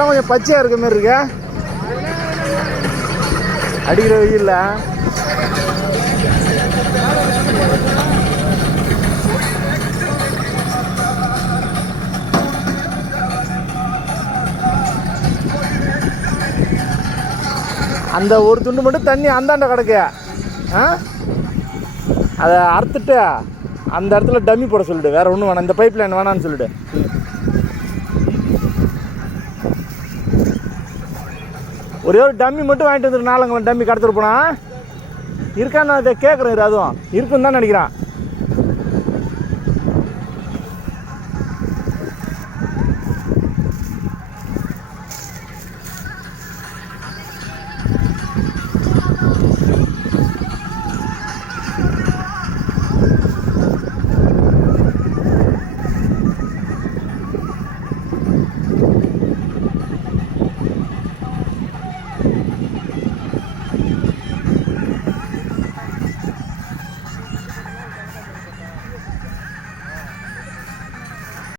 இதெல்லாம் கொஞ்சம் பச்சையாக இருக்க மாதிரி இருக்கு. அடிக்கிற வெயில்ல அந்த ஒரு துண்டு மட்டும் தண்ணி அந்தாண்ட கிடக்கு. அதை அறுத்துட்டு அந்த இடத்துல டம்மி போட சொல்லிவிடு. வேறு ஒன்றும் வேணாம், இந்த பைப் லைன் வேணான்னு சொல்லிவிடு. ஒரே ஒரு டம்மி மட்டும் வாங்கிட்டு வந்துரு. 4 டம்மி கடத்திட்டு போனா இருக்கான்னு அதை கேட்குறேன். அதுவும் இருக்குன்னு தான் நினைக்கிறான்.